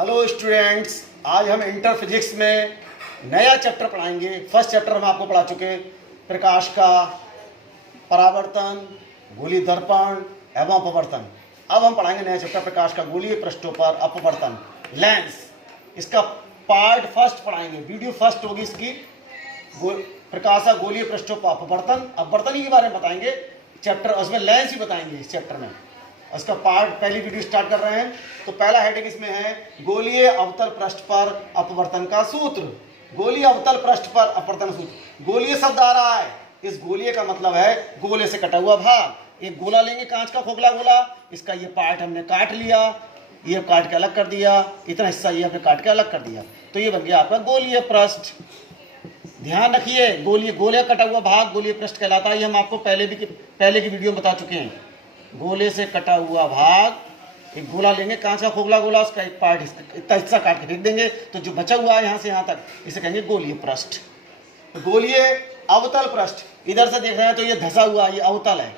Hello students, आज हम inter physics में नया चैप्टर पढ़ाएंगे। फर्स्ट चैप्टर हम आपको पढ़ा चुके प्रकाश का परावर्तन, गोलीय दर्पण एवं अपवर्तन। अब हम पढ़ाएंगे नया चैप्टर प्रकाश का गोलीय पृष्ठों पर अपवर्तन, लेंस। इसका पार्ट फर्स्ट पढ़ाएंगे, वीडियो फर्स्ट होगी इसकी। प्रकाश का गोलीय पृष्ठों पर अपवर्तन, अपवर्तन ही के बारे में बताएंगे चैप्टर, उसमें लेंस ही बताएंगे इस चैप्टर में। उसका पार्ट पहली वीडियो स्टार्ट कर रहे हैं। तो पहला हेडिंग इसमें है गोलीय अवतल पृष्ठ पर अपवर्तन का सूत्र। गोलीय अवतल पृष्ठ पर अपवर्तन सूत्र, गोलीय शब्द आ रहा है। इस गोलीय का मतलब है गोले से कटा हुआ भाग। एक गोला लेंगे, कांच का खोखला गोला, इसका ये पार्ट हमने काट लिया, ये काट के अलग कर दिया, इतना हिस्सा ये हमने काट के अलग कर दिया, तो ये बन गया आपका गोलीय पृष्ठ। ध्यान रखिए, गोले कटा हुआ भाग गोलीय पृष्ठ कहलाता है। ये हम आपको पहले की वीडियो में बता चुके हैं। गोले से कटा हुआ भाग, एक गोला लेंगे, कांच का खोखला गोला, उसका एक पार्ट इतना हिस्सा काट के फेंक देंगे, तो जो बचा हुआ है यहाँ से यहाँ तक, इसे कहेंगे गोलीय पृष्ठ। तो गोलीय अवतल पृष्ठ, इधर से देख रहे हैं तो ये धसा हुआ, ये अवतल है,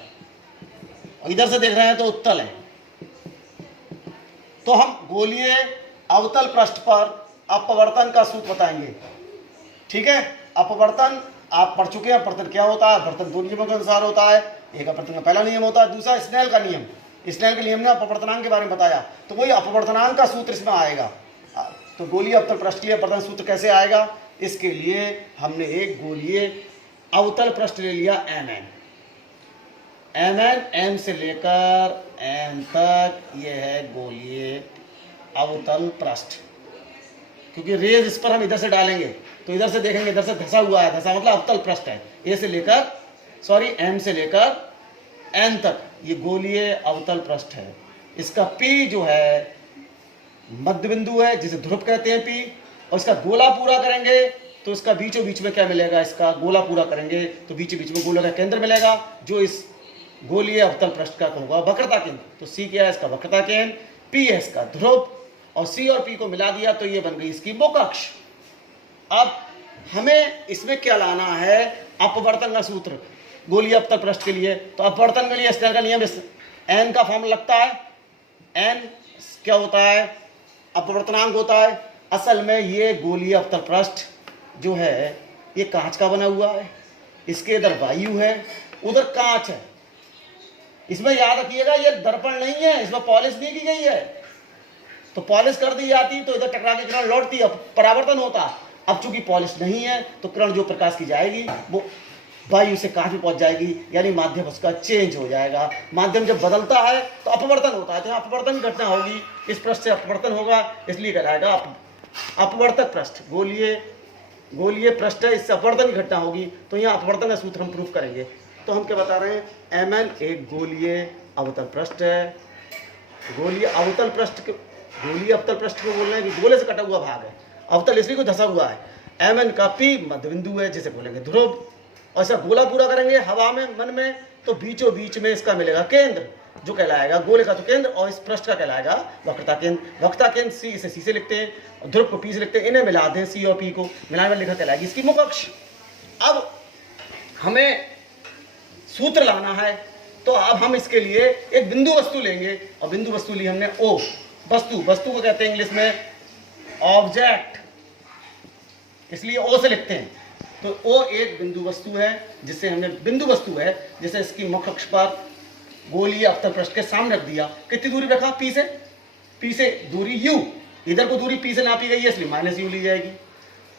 और इधर से देख रहे हैं तो उत्तल है। तो हम गोलीय अवतल पृष्ठ पर अपवर्तन का सूत्र बताएंगे। ठीक है, अपवर्तन आप पढ़ चुके हैं। अपवर्तन क्या होता है? अपवर्तन दो नियमों के अनुसार होता है। एक अपवर्तन का पहला नियम होता है, दूसरा स्नेल का नियम। स्नेल के नियम ने अपवर्तनांक के बारे में बताया, तो वही अपवर्तनांक का सूत्र इसमें आएगा। तो गोलीय अवतल पृष्ठ के लिए अपवर्तन सूत्र कैसे आएगा? इसके लिए हमने एक गोलीय अवतल पृष्ठ ले लिया mn, m से लेकर n तक, ये है गोलीय अवतल पृष्ठ। क्योंकि रेज इस पर हम इधर से डालेंगे तो इधर से देखेंगे, इधर से धसा हुआ है, धसा मतलब अवतल पृष्ठ है। m से लेकर n तक ये गोलीय अवतल पृष्ठ है। इसका P जो है मध्य बिंदु है, जिसे ध्रुव कहते हैं P, और इसका गोला पूरा करेंगे तो इसका बीचों बीच में क्या मिलेगा? इसका गोला पूरा करेंगे तो बीचों बीच में गोले का केंद्र मिलेगा, जो इस गोलीय अवतल पृष्ठ का होगा वक्रता केंद्र। तो C क्या है? इसका वक्रता केंद्र, P है इसका ध्रुव, और C और P को मिला दिया तो ये बन गई इसकी मुख अक्ष। अब हमें इसमें क्या लाना है? अपवर्तन का सूत्र गोलीय अवतल पृष्ठ के लिए। तो अपवर्तन के लिए स्नेल का नियम, n का फॉर्म लगता है। n क्या होता है? अपवर्तनांक होता है। असल में ये गोलीय अवतल पृष्ठ जो है ये कांच का बना हुआ है, इसके इधर वायु है, उधर कांच है। इसमें याद रखिएगा ये दर्पण नहीं है, इसमें पॉलिश नहीं की गई है। तो पॉलिश कर दी जाती तो इधर टकरा के किरण लौटती, अब परावर्तन होता। अब चूंकि पॉलिश नहीं है तो किरण जो प्रकाश की जाएगी वो वायु से कांच में पहुंच जाएगी, यानी माध्यम उसका चेंज हो जाएगा। माध्यम जब बदलता है तो अपवर्तन होता है, तो अपवर्तन की घटना होगी, इस पृष्ठ से अपवर्तन होगा, इसलिए कहलाएगा अपवर्तक पृष्ठ। गोलीय पृष्ठ है, इससे अपवर्तन की घटना होगी, तो यहाँ अपवर्तन का सूत्र हम प्रूफ करेंगे। तो हम क्या बता रहे हैं? mn एक गोलीय अवतल पृष्ठ है। गोलीय अवतल पृष्ठ को बोल रहे हैं कि गोले से कटा हुआ भाग है, अवतल इसलिए को धसा हुआ है। mn का P मध्य बिंदु है, जिसे बोलेंगे ध्रुव, और इसका गोला पूरा करेंगे हवा में, मन में, तो बीचों बीच में इसका मिलेगा केंद्र, जो कहलाएगा गोले का तो केंद्र, और इस पृष्ठ का कहलाएगा वक्रता केंद्र। वक्रता केंद्र C, इसे C से लिखते हैं, और ध्रुव को P से लिखते हैं। इन्हें मिला दें, C और P को मिलाने में लिखा कहलाएगी इसकी मुख अक्ष। अब हमें सूत्र लाना है, तो अब हम इसके लिए एक बिंदु वस्तु लेंगे, और बिंदु वस्तु ली हमने O। वस्तु को कहते हैं इंग्लिश में ऑब्जेक्ट, इसलिए O से लिखते हैं। तो O एक बिंदु वस्तु है, जिसे हमने बिंदु वस्तु है, जिसे इसकी मुख अक्ष पर गोलीय अवतल पृष्ठ के सामने रख दिया। कितनी दूरी रखा? P से दूरी U, इधर को दूरी P से नापी गई है, इसलिए -U ली जाएगी।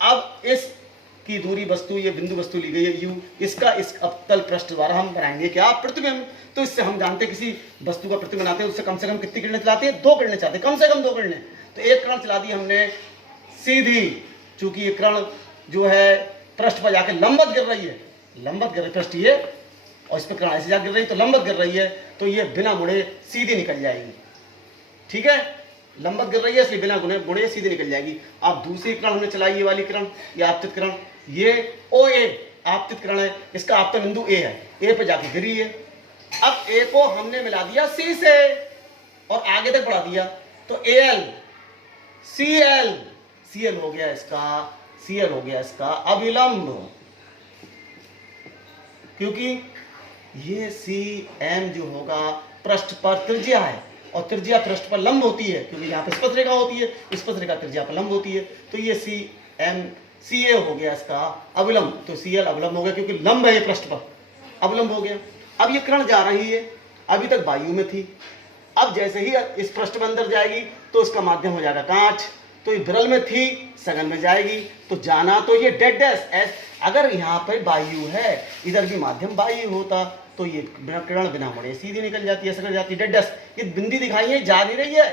अब इसकी दूरी वस्तु, ये बिंदु वस्तु ली गई है U, इसका इस अवतल पृष्ठ द्वारा हम बनाएंगे क्या? प्रतिबिंब। तो इससे हम जानते हैं किसी वस्तु का प्रतिबिंब बनाते हैं, उससे कम से कम कितनी किरणें चलाते हैं? 2 किरणें चलाते हैं, कम से कम 2 किरणें। तो एक किरण चला दी हमने सीधी, चूंकि ये किरण जो है पृष्ठ पर जाके लंबवत गिर रही है, लंबवत गिर रही पृष्ठ ये, और इस पर किरण ऐसे जाकर गिर रही, तो लंबवत गिर रही है, तो ये बिना मुड़े सीधी निकल जाएगी। ठीक है, लंबवत गिर रही है इसलिए बिना मुड़े सीधी निकल जाएगी। अब दूसरी किरण हमने चलाई, ये वाली किरण, ये आपतित किरण, ये OA आपतित किरण है, इसका आपतन बिंदु A है, A पे जाके गिरी है। अब A को हमने मिला दिया C से और आगे तक बढ़ा दिया, तो CL हो गया इसका अभिलंब, क्योंकि ये CM जो होगा पृष्ठ पर त्रिज्या है, और त्रिज्या पृष्ठ पर लंब होती है, क्योंकि यहाँ पे स्पर्श रेखा होती है, स्पर्श रेखा त्रिज्या पर लंब होती है, तो ये CA हो गया इसका अवलंब, तो CL अवलंब हो गया, क्योंकि लंब है ये पृष्ठ पर, अवलंब हो गया। अब ये किरण जा रही है, अभी तक वायु में थी, अब जैसे ही इस पृष्ठ में अंदर जाएगी तो इसका माध्यम हो जाएगा कांच, तो ये विरल में थी, सघन में जाएगी, तो जाना तो ये डेड डैश। अगर यहाँ पर वायु है, इधर भी माध्यम वायु होता, तो ये किरण बिना मुड़े सीधी निकल जाती है, सघन जाती है, डेड डैश। ये बिंदी दिखाई है, जा नहीं रही है,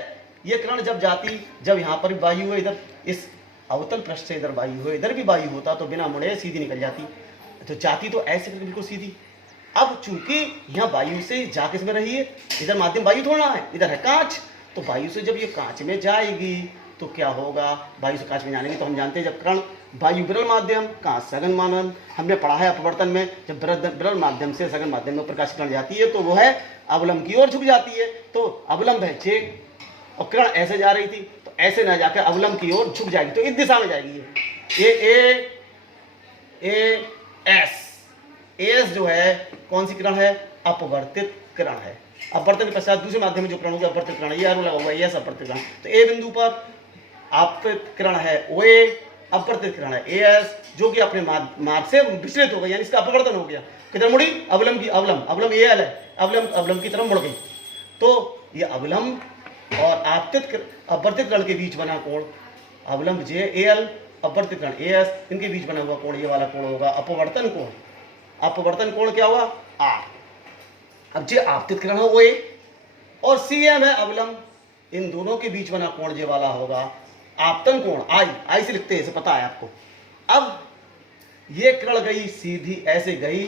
ये किरण जब जाती, जब यहाँ पर वायु है, इधर इस अवतल पृष्ठ से इधर वायु हो, इधर भी वायु होता, तो बिना मुड़े सीधी निकल जाती, तो जाती तो ऐसे बिल्कुल सीधी। अब चूंकि यहाँ वायु से जा किस में रही है, इधर माध्यम वायु थोड़ा है, इधर है कांच, तो वायु से जब ये कांच में जाएगी तो क्या होगा, वायु से कांच में जाने की, तो हम जानते हैं जब कण वायु विरल माध्यम, कांच सघन माध्यम, हमने पढ़ा है अपवर्तन में, जब विरल माध्यम से सघन माध्यम में प्रकाश किरण जाती है तो वो है अवलंब की ओर झुक जाती है, तो अवलंब है J, और किरण ऐसे जा रही थी, तो ऐसे ना जाकर अवलंब की ओर झुक जाएगी, तो इस दिशा में जाएगी ये AS जो है कौन सी किरण है, अपवर्तित किरण है। अपवर्तन के पश्चात दूसरे माध्यम में जो किरण होगी अपवर्तित किरण, ये एरो लगा हुआ है, ये अपवर्तित किरण, तो A बिंदु पर आपतित किरण है OA, अपवर्तित किरण है AS, जो कि अपने मार्ग से विचलित हो गई, यानी इसका अपवर्तन हो गया, किधर मुड़ी, अवलंब की, अवलंब AL है, अवलंब की तरफ मुड़ गई, तो ये अवलंब और अपवर्तित किरण के बीच बना कोण, अवलंब JAL, अपवर्तित किरण AS, इनके बीच बना हुआ कोण ये वाला कोण होगा अपवर्तन कोण। अपवर्तन कोण क्या हुआ, R। अब जे आपतित किरण है OA और CM है अवलंब, इन दोनों के बीच बना कोण ये वाला होगा आपतन कोण, I से लिखते हैं, इसे पता है आपको। अब ये किरण गई सीधी, ऐसे गई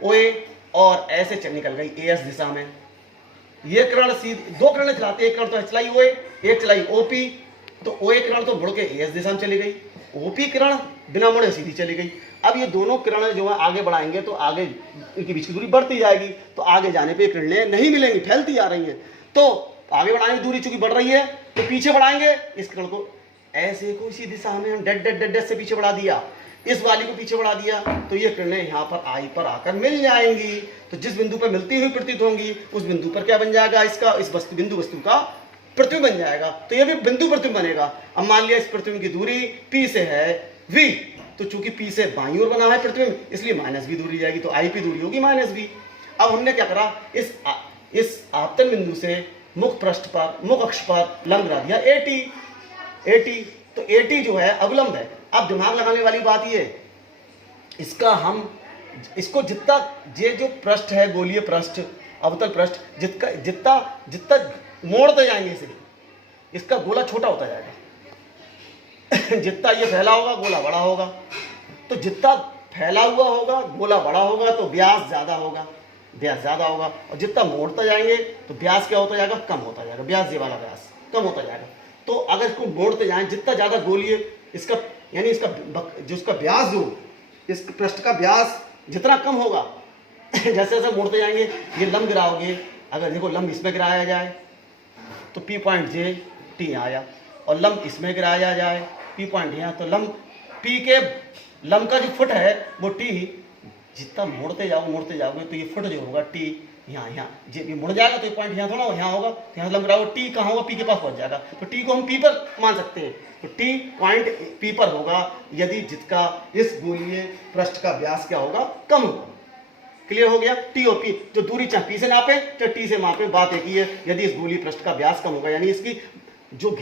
OA और ऐसे निकल गई AS दिशा में, ये किरण सीधी, दो किरणें चलाते, एक किरण तो चलाई OA, एक चलाई OP, तो OA किरण तो मुड़ के AS दिशा में चली गई, OP किरण बिना मुड़े सीधी चली गई। अब ये दोनों किरणें जो है आगे बढ़ाएंगे तो आगे इनके बीच की दूरी बढ़ती जाएगी, तो आगे जाने पे किरणें नहीं मिलेंगी, फैलती जा रही हैं, तो आगे बढ़ाने की दूरी चूंकि बढ़ रही है तो पीछे बढ़ाएंगे इस किरण को, ऐसे को इसी दिशा में हम डेड से पीछे बढ़ा दिया, इस वाली को पीछे बढ़ा दिया, तो ये किरणें यहाँ पर I पर आकर मिल जाएंगी, तो जिस बिंदु पर मिलती हुई प्रतीत होंगी उस बिंदु पर क्या बन जाएगा, इसका इस बिंदु वस्तु का प्रतिबिंब बन जाएगा, तो ये भी बिंदु प्रतिबिंब बनेगा। अब मान लिया इस प्रतिबिंब की दूरी P से है V, तो चूंकि P से बाईं ओर बना है प्रतिबिंब, इसलिए -V दूरी जाएगी, तो IP दूरी होगी -V। अब हमने क्या करा, इस आपतन बिंदु से मुख पृष्ठ पर, मुख अक्ष पर लंब गिरा दिया AT, तो AT जो है अवलंब है। अब दिमाग लगाने वाली बात ये, इसको जितना ये जो पृष्ठ है, गोलीय पृष्ठ, अवतल पृष्ठ, जितना मोड़ते जाएंगे इसे, इसका गोला छोटा होता जाएगा जितना ये फैला होगा गोला बड़ा होगा, तो जितना फैला हुआ होगा गोला बड़ा होगा तो व्यास ज्यादा होगा, और जितना मोड़ते जाएंगे तो व्यास क्या होता जाएगा, कम होता जाएगा, व्यास ये वाला व्यास कम होता जाएगा। तो अगर इसको मोड़ते जाएं, जितना ज्यादा गोलीय इसका, यानी इसका जो इसका व्यास, जो इस पृष्ठ का व्यास जितना कम होगा जैसे जैसे मोड़ते जाएंगे, ये लंब गिराओगे, अगर देखो लंब इसमें गिराया जाए तो P पॉइंट J T आया, और लंब इसमें गिराया जाए P पॉइंट यहाँ, तो लंब P के लंब का जो फुट है वो T, जितना मोड़ते जाओगे तो ये फुट जो होगा T यहाँ ये मुड़ जाएगा, तो ये पॉइंट यहाँ थोड़ा यहाँ होगा, तो यहाँ लंब गिराओ, T कहाँ होगा, P के पास पहुँच जाएगा, तो T को हम P पर मान सकते हैं, तो T पॉइंट P पर होगा यदि जिसका इस गोलीय पृष्ठ का व्यास क्या होगा, कम होगा। क्लियर हो गया, T और P, जो दूरी चाहे P से नापे चाहे T से मापे, बात एक ही है, यदि इस गोलीय पृष्ठ का व्यास कम होगा, यानी इसकी जो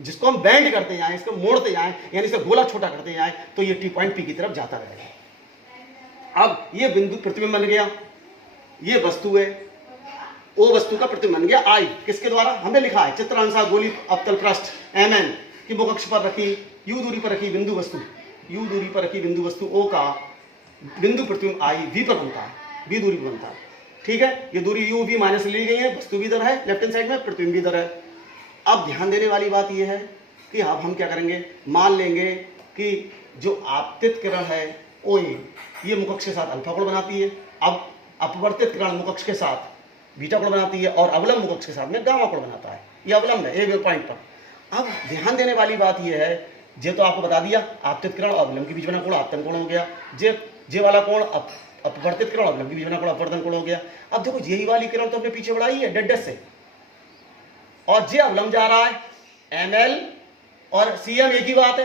जिसको हम बैंड करते जाएं, इसको मोड़ते जाएं, यानी इसका गोला छोटा करते जाएं, तो ये T पॉइंट P की तरफ जाता रहेगा। अब ये बिंदु प्रतिबिंब बन गया, ये वस्तु है, ओ वस्तु का प्रतिबिंब बन गया I, किसके द्वारा, हमने लिखा है चित्रानुसार गोली अवतल पृष्ठ MN की मुख अक्ष पर रखी, U दूरी पर रखी बिंदु वस्तु, U दूरी पर रखी बिंदु वस्तु O का बिंदु प्रतिबिंब I V पर बनता है, V दूरी पर बनता है, ठीक है। ये दूरी U V माइनस ली गई है, वस्तु भी इधर है लेफ्ट हैंड साइड में, प्रतिबिंब भी इधर है। अब ध्यान देने वाली बात यह है कि अब हम क्या करेंगे, मान लेंगे कि जो आपतित किरण है OA, ये मुख अक्ष के साथ अल्फा कोण बनाती है, अब अपवर्तित किरण मुख अक्ष के साथ बीटा कोण बनाती है, और अवलंब मुख अक्ष के साथ में गामा कोण बनाता है, ये अवलंब है एक पॉइंट पर। अब ध्यान देने वाली बात यह है, जे तो आपको बता दिया आपतित किरण और अवलंब के बीच बना कोण आपतन कोण हो गया, जे वाला कोण अपवर्तित किरण अवलंब के बीच बना कोण अपवर्तन कोण हो गया। अब देखो यही वाली किरण तो हमने पीछे बढ़ाई है डेड से, और जे अवलंब जा रहा है ML और CM एक ही बात है।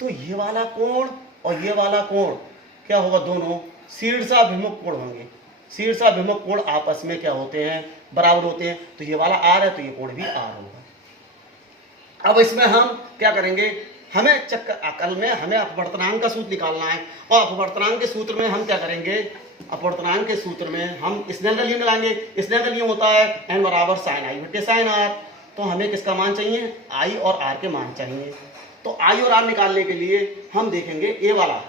तो ये वाला कोण और ये वाला कोण क्या होगा, दोनों शीर्षाभिमुख कोण होंगे। शीर्षाभिमुख कोण आपस में क्या होते हैं, बराबर होते हैं। तो ये वाला R है तो ये कोण भी R होगा। अब इसमें हम क्या करेंगे, हमें चक्कर अकल में हमें अपवर्तनांक का सूत्र निकालना है और अपवर्तनांक के सूत्र में हम क्या करेंगे, अपवर्तनांक के सूत्र में हम स्नेल का नियम लगाएंगे। स्नेल का नियम होता है n बराबर साइन आई बटे साइन आर। तो हमें किसका मान चाहिए, I और R के मान चाहिए। तो I और R निकालने के लिए हम देखेंगे ए वाला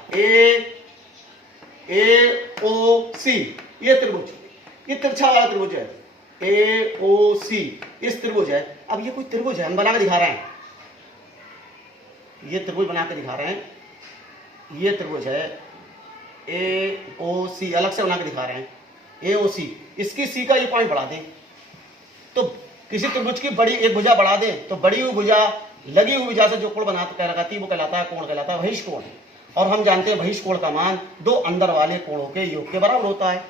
AOC, ये त्रिभुज, ये तिरछा वाला त्रिभुज है AOC, इस त्रिभुज है। अब ये कोई त्रिभुज है, हम बना के दिखा रहे हैं, ये त्रिभुज बना के दिखा रहे हैं। ये त्रिभुज है AOC, अलग से बना के दिखा रहे हैं AOC। इसकी C का ये पॉइंट बढ़ा दें, तो किसी त्रिभुज की बड़ी एक भुजा बढ़ा दें तो बड़ी हुई भुजा लगी हुई भुजा से जो कोण लगाती है वो कहलाता है कोण, कहलाता है बहिष कोण। और हम जानते हैं बहिष कोण का मान दो अंदर वाले कोणों के योग के बराबर होता है।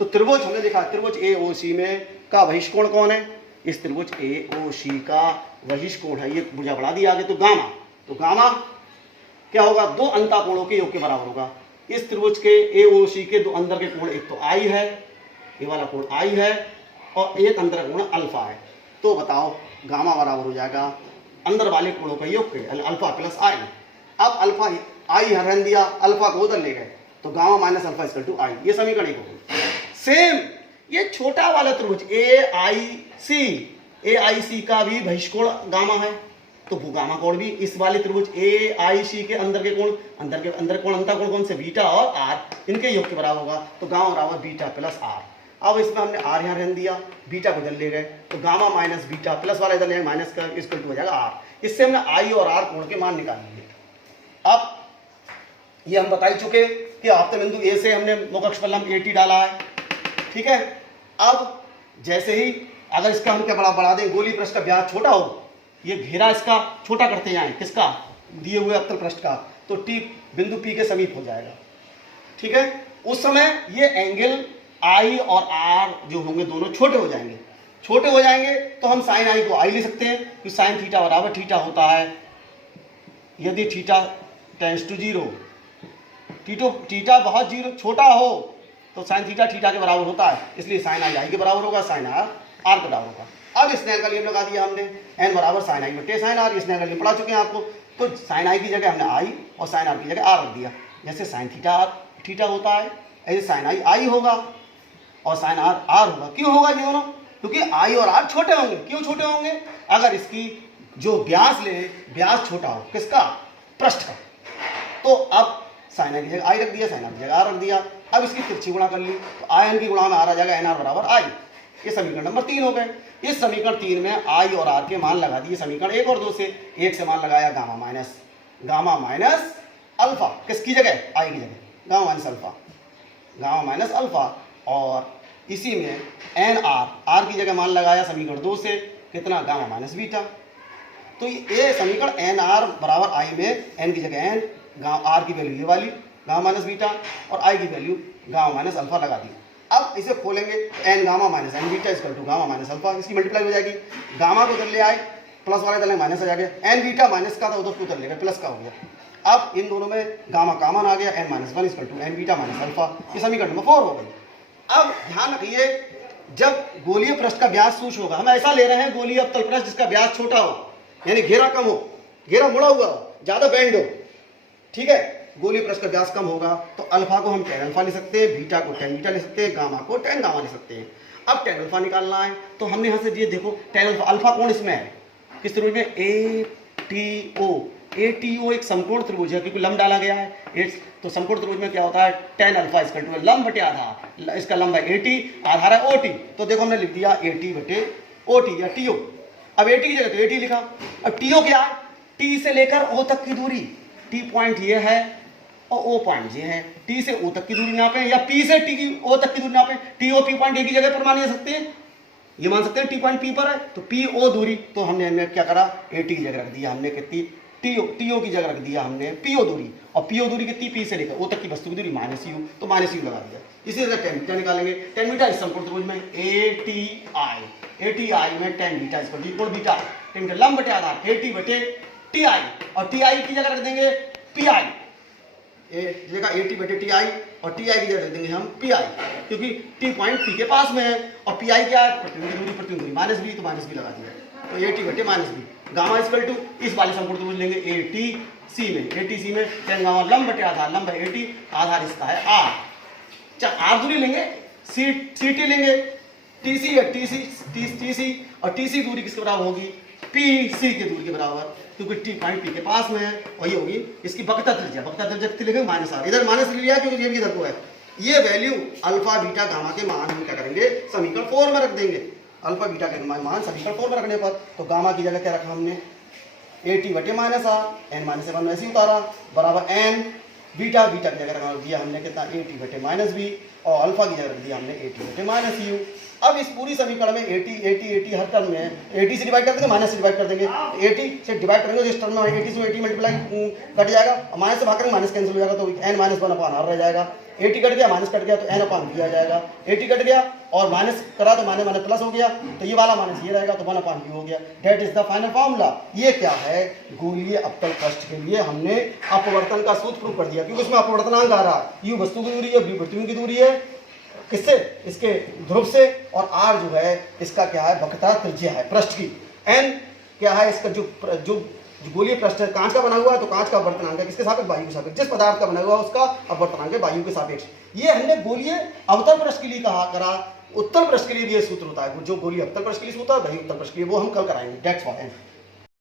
तो त्रिभुज हमने देखा, त्रिभुज AOC में का बहिष कोण कौन है, इस त्रिभुज AOC का बहिष कोण है, ये भुजा बढ़ा दिया आगे तो गामा। तो गामा क्या होगा, दो अंता कोणों के योग के बराबर होगा। इस त्रिभुज के AOC के दो अंदर के कोण, एक तो I है, ये वाला कोण I है, और एक अंदर का कोण अल्फा है। तो बताओ गामा बराबर हो जाएगा अंदर वाले कोणों का योग के अल्फा प्लस I। अब अल्फा I हरण दिया, अल्फा को उधर ले गए तो gamma minus alpha equal to I, ये समीकरण एक हो। सेम ये छोटा वाला त्रिभुज AIC का भी बहिष्कोण गामा है, तो वो गामा कोण भी इस वाले त्रिभुज AIC के अंदर के कोण, अंदर कोण अंतर कोण कौन से, बीटा और R, इनके योग के बराबर होगा। तो गामा बराबर बीटा प्लस R। अब इसमें हमने R यहाँ रहने दिया, बीटा को इधर ले गए तो गामा माइनस बीटा प्लस वाला इधर ले माइनस का इक्वल टू हो जाएगा R। इससे हमने I और R कोण के मान निकाल लिए। अब ये हम बता ही चुके कि आपते बिंदु A से हमने मुख पर लंब AT डाला है, ठीक है। अब जैसे ही अगर इसका हम क्या बढ़ा दें, गोली पृष्ठ का व्यास छोटा हो, ये घेरा इसका छोटा करते जाएं, किसका, दिए हुए अवतल पृष्ठ का, तो T बिंदु P के समीप हो जाएगा, ठीक है। उस समय ये एंगल I और R जो होंगे दोनों छोटे हो जाएंगे। छोटे हो जाएंगे तो हम साइन I को I ले सकते हैं कि साइन थीटा बराबर थीटा होता है यदि थीटा टेंड्स टू 0, थीटा बहुत छोटा हो तो साइन थीटा थीटा के बराबर होता है, इसलिए साइन I के बराबर होगा, साइन R के बराबर होगा। अब स्नेल का नियम लगा दिया हमने, n बराबर साइन I बटे साइन R, स्नेल का नियम पढ़ा चुके हैं आपको। तो साइन I की जगह हमने I और साइन R की जगह R रख दिया। जैसे साइन थीटा होता है ऐसे साइन I होगा और साइन R होगा। क्यों होगा ये दोनों, क्योंकि I और R छोटे होंगे। क्यों छोटे होंगे, अगर इसकी जो व्यास ले, व्यास छोटा हो किसका, पृष्ठ का, तो अब साइन I की जगह I रख दिया, साइन R की जगह R रख दिया। अब इसकी तिरछी गुणा कर ली तो I n की गुणा में R आ जाएगा NR बराबर I। ये समीकरण नंबर 3 हो गए। इस समीकरण 3 में I और R के मान लगा दिए समीकरण 1 और 2 से। 1 से मान लगाया गामा माइनस अल्फा, किसकी जगह, I की जगह, गामा माइनस अल्फा, और इसी में R की जगह मान लगाया समीकरण 2 से, कितना, गामा माइनस बीटा। तो ये समीकरण NR बराबर I में n की जगह n, R की वैल्यू ये वाली गामा माइनस बीटा और I की वैल्यू गामा माइनस अल्फा लगा दी। अब इसे खोलेंगे तो n gamma minus n beta equal to gamma minus alpha, इसकी मल्टीप्लाई हो जाएगी। गामा को उधर ले आए, प्लस वाले इधर माइनस आ जाएगा, n बीटा माइनस का था उधर को उधर ले गए, प्लस का हो गया। अब इन दोनों में गामा का मान आ गया, n minus 1 equal to n beta minus alpha, ये समीकरण नंबर 4 हो गई। अब ध्यान रखिए, जब गोलीय पृष्ठ का व्यास सूक्ष्म होगा, हम ऐसा ले रहे हैं गोलीय अवतल पृष्ठ जिसका व्यास छोटा हो, यानी घेरा कम हो, घेरा मुड़ा हुआ हो, ज्यादा बेंड हो, ठीक है। गोलीय पृष्ठ का व्यास कम होगा तो अल्फा को हम tan अल्फा ले सकते हैं, बीटा को tan बीटा ले सकते हैं, गामा को tan गामा ले सकते हैं। अब tan अल्फा निकालना है तो हमने यहाँ से ये देखो tan अल्फा कोण इसमें है, किस त्रिभुज में, ATO एक समकोण त्रिभुज है, क्योंकि लंब डाला गया है। तो समकोण त्रिभुज में क्या होता है, tan अल्फा इक्वल टू लंब बटे आधार, इसका लंब है AT, आधार है OT। तो देखो हमने लिख दिया AT बटे OT या TO। अब AT की जगह तो AT लिखा। अब TO क्या है, T से लेकर O तक की दूरी, T पॉइंट ये है और O पॉइंट ये है, T से O तक की दूरी नापे या P से O तक की दूरी नापे। T और P पॉइंट एक ही जगह पर मान सकते हैं, ये मान सकते हैं T पॉइंट P पर है, तो PO दूरी, तो हमने क्या करा, AT की जगह रख दिया हमने, कितनी, TO की जगह रख दिया हमने PO दूरी, और PO दूरी कितनी, P से लेकर O तक की वस्तु की दूरी माइनस U, तो माइनस U लगा दिया। इसी तरह tan बीटा निकालेंगे। tan बीटा इस समकोण त्रिभुज में ATI, ATI में tan बीटा इक्वल टू कोण बीटा, tan का लंब बटे आधार AT बटे TI, और TI की जगह रख देंगे PI, जगह AT बटे TI और TI की जगह रख देंगे हम PI, क्योंकि T पॉइंट P के पास में है और PI क्या है, प्रतिबिंब दूरी माइनस बी, तो माइनस बी लगा दिया, तो AT बटे minus B, gamma equal to इस वाले संपूर्ण त्रिभुज लेंगे ATC में tan गामा लंब बटे आधार, लंब है AT, आधार इसका है R, R दूरी लेंगे, CT लेंगे, TC है TC और TC दूरी किसके बराबर होगी, PC के दूरी के बराबर, क्योंकि T पॉइंट P के पास में है, वही होगी इसकी वक्रता त्रिज्या कितनी लिखेंगे माइनस R, इधर माइनस लिया क्योंकि ये भी इधर को है, ये वैल्यू अल्फा बीटा गामा के मान हम क्या करेंगे समीकरण 4 में रख देंगे, अल्फा बीटा के मान समीकरण 4 में रखने पर तो गामा की जगह क्या रखा हमने AT बटे माइनस R, n माइनस से 1 ऐसे ही उतारा बराबर n, बीटा की जगह रख दिया हमने कितना AT बटे माइनस बी, और अल्फा की जगह रख दिया हमने AT बटे माइनस यू। अब इस पूरी समीकरण में AT हर टर्म में AT से डिवाइड कर देंगे, माइनस से डिवाइड कर देंगे, AT से डिवाइड करेंगे तो इस टर्म में AT से AT मल्टीप्लाई कट जाएगा, और माइनस से भाग करेंगे माइनस कैंसिल हो जाएगा, तो n माइनस 1 अपॉन r रह जाएगा, AT कट गया माइनस कट गया तो n अपॉन b आ जाएगा, AT कट गया और माइनस करा तो माइनस माइनस प्लस हो गया, तो ये वाला माइनस ये रहेगा तो 1 अपॉन b हो गया, that is the final formula. ये क्या है, गोलीय अवतल पृष्ठ के लिए हमने अपवर्तन का सूत्र प्रूव कर दिया, क्योंकि उसमें अपवर्तनांक आ रहा है, u वस्तु की दूरी है, v प्रतिबिंब की दूरी है, किससे, इसके ध्रुव से, और r जो है इसका क्या है वक्रता त्रिज्या है पृष्ठ की, n क्या है इसका जो गोलीय पृष्ठ है कांच का बना हुआ है, तो कांच का अपवर्तनांक है किसके सापेक्ष, वायु के सापेक्ष, जिस पदार्थ का बना हुआ है उसका अपवर्तनांक है वायु के सापेक्ष। ये हमने गोलीय अवतल पृष्ठ के लिए करा, उत्तल पृष्ठ के लिए भी ये सूत्र होता है, जो गोलीय अवतल पृष्ठ के लिए होता है वही उत्तल पृष्ठ के लिए, वो हम कल कराएंगे, दैट्स ऑल।